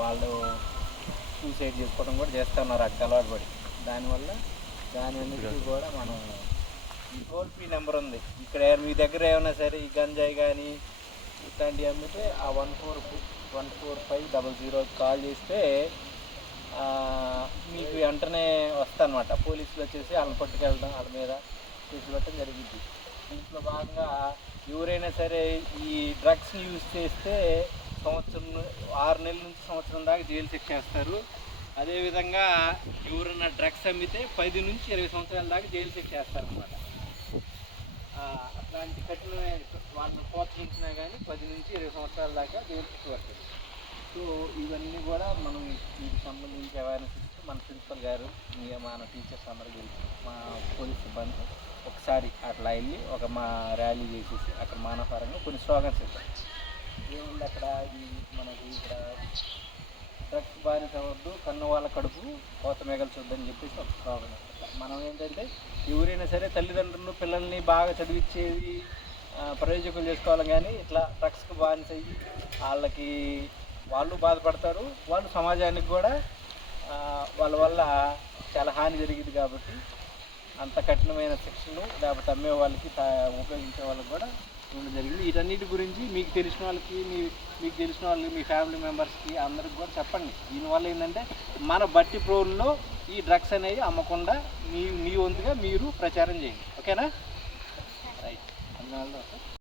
వాళ్ళు సూసైడ్ చేసుకోవడం కూడా చేస్తున్నారు అక్కడ అలవాటు పడి. దానివల్ల దాని అన్నిటికీ కూడా మనం ఈ టోల్ ఫ్రీ నెంబర్ ఉంది. ఇక్కడ మీ దగ్గర ఏమైనా సరే ఈ గంజాయి కానీ ఇట్లాంటివి అమ్మితే ఆ 14500 కాల్ చేస్తే మీకు వెంటనే వస్తానమాట. పోలీసులు వచ్చేసి వాళ్ళని పట్టుకెళ్ళడం, వాళ్ళ మీద కేసు పెట్టడం జరిగింది. దీంట్లో భాగంగా ఎవరైనా సరే ఈ డ్రగ్స్ని యూజ్ చేస్తే 6 నెలల నుంచి సంవత్సరం దాకా జైలు శిక్ష వేస్తారు. అదేవిధంగా ఎవరైనా డ్రగ్స్ అమ్మితే 10 నుంచి 20 సంవత్సరాల దాకా జైలు శిక్ష వేస్తారనమాట. అట్లాంటి కఠినమైన వాళ్ళని ప్రోత్సహించినా కానీ 10 నుంచి 20 సంవత్సరాల దాకా జైలు శిక్ష పడుతుంది. సో ఇవన్నీ కూడా మనం వీటికి సంబంధించి అవేర్నెస్ ఇస్తూ మన ప్రిన్సిపల్ గారు, మన టీచర్స్ అందరూ గెలిచి మా పోలీస్ సిబ్బంది ఒకసారి అట్లా వెళ్ళి మా ర్యాలీ చేసేసి అక్కడ మానవపరంగా కొన్ని స్లోగన్స్ ఇస్తాం. ఏముంది అక్కడ మనకి ఇక్కడ డ్రగ్స్ బానిస అవ్వద్దు, కన్ను వాళ్ళ కడుపు కోత మిగల్చొద్దని చెప్పేసి ఒక స్లోగన్. మనం ఏంటంటే ఎవరైనా సరే తల్లిదండ్రులు పిల్లల్ని బాగా చదివించేది ప్రయోజకులు చేసుకోవాలి, కానీ ఇట్లా డ్రగ్స్కి బానిస అయ్యి వాళ్ళు బాధపడతారు, వాళ్ళు సమాజానికి కూడా వాళ్ళ వల్ల చాలా హాని జరిగింది. కాబట్టి అంత కఠినమైన శిక్షలు లేకపోతే అమ్మే వాళ్ళకి ఉపయోగించే వాళ్ళకి కూడా ఉండడం జరిగింది. వీటన్నిటి గురించి మీకు తెలిసిన వాళ్ళకి మీకు తెలిసిన వాళ్ళకి మీ ఫ్యామిలీ మెంబర్స్కి అందరికి కూడా చెప్పండి. దీనివల్ల ఏంటంటే మన బట్టి ప్రోల్లో ఈ డ్రగ్స్ అనేవి అమ్మకుండా మీ వంతుగా మీరు ప్రచారం చేయండి. ఓకేనా? రైట్. అందువల్ల